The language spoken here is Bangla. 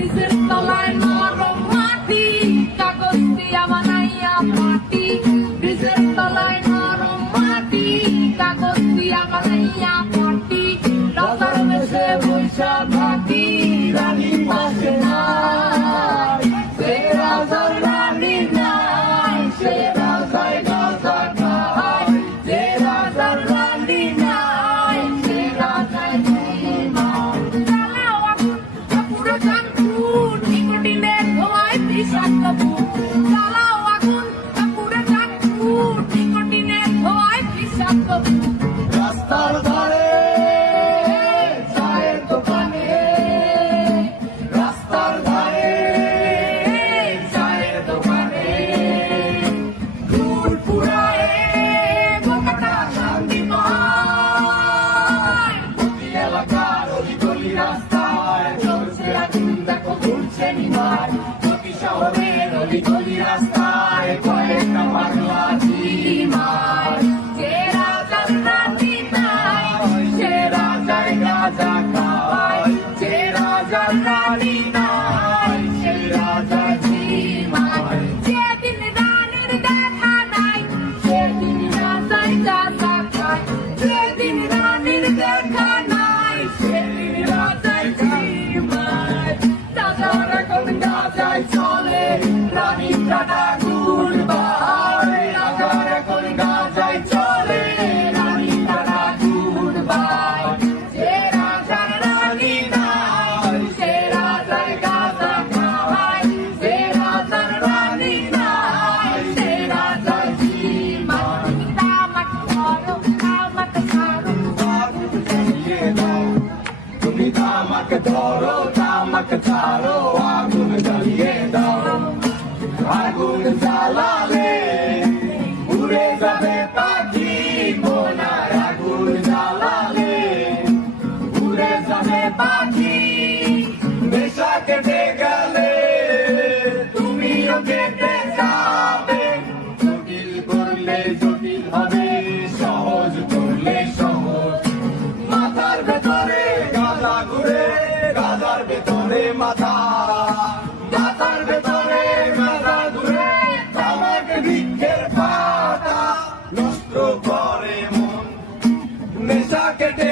ব্রিজের তলায় নরম মাটি, কাগজ দিয়া বানাইয়া পাটি। ব্রিজের তলায় নরম মাটি, কাগজ দিয়া বানাইয়া পাটি। রাজার বেশে বৈশা ঘাটি, রানী পাশে নাই। সে রাজার রানী নাই, সে রাজায় গাঁজা খায়। যে রাজার রানী নাই, সে রাজায় জীবন। জ্বালাও আগুন, কাপুরে জানপুর, নিকোটিনের ধোঁয়ায় বিষাক্ত বুক। জ্বালাও আগুন, কাপুরে জানপুর, নিকোটিনের ধোঁয়ায় বিষাক্ত বুক। রাস্তার ধারে চায়ের দোকানে, রাস্তার ধারে চায়ের দোকানে ফুল ফুরায় বোকাটা শান্তি পায়। প্রতি এলাকার অলিগলি রাস্তায় চলছে আগুন, দেখো ঘুরছে নিমায়। প্রতি শহরের অলিগলি রাস্তায় কয়েকটা পাগলা ঝিমায়। যে রাজার রানী নাই, সে রাজায় গাঁজা খায়। যে রাজার রানী নাই, সে রাজা ঝিমায়। যেদিন রানীর দেখা নাই, সেদিন রাজায় গাঁজা খায়। যেদিন রানীর দেখা নাই, সেদিন রাজায় জীবন। রাজার এখন গাঁজায় চলে, রানী টাটা গুড বাই। রাজার এখন গাঁজায় চলে, রানী টাটা গুড বাই। যে রাজার রানী নাই, সে রাজায় গাঁজা খায়। যে রাজার রানী নাই, সে রাজায় জীবন। তামাক ধরো, তামাক ছাড়ো, আগুন জ্বালিয়ে দাও, তুমি তামাক ধরো, তামাক ছাড়ো, আগুন জ্বালিয়ে দাও। আগুন জ্বালালে উড়ে যাবে পাখি মোনায়। আগুন জ্বালালে উড়ে যাবে পাখি। নেশা কেটে গেলে তুমিও কেটে যাবে। জটিল করলে জটিল হবে, সহজ করলে সহজ। মাথার ভেতরে গাঁজা ঘুরে, গাঁজার ভেতরে মাথা। মাথার ভেতরে গাঁজা ঘুরে, তামাক বৃক্ষের পাতা। নষ্ট করে মন, নেশা কেটে